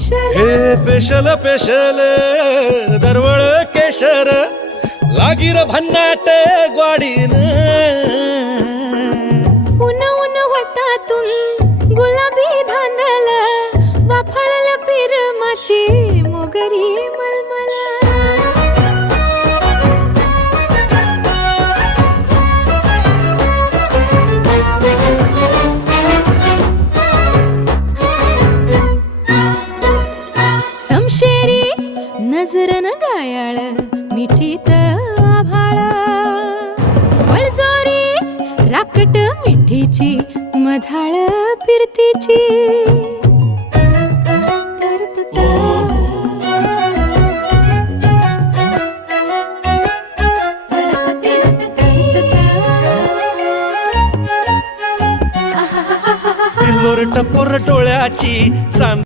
हे special special दरवळ केशर लागीर भन्नाट ग्वाडीन उन उन वटातून गुलाबी धांदल वाफळल पिरमाची मोगरी मलमल समशेरी नजरन गायाळ मिठीत आभाळ वळजोरी राकट मिठीची मधाळ फिरतीची टपोर डोळ्याची चांद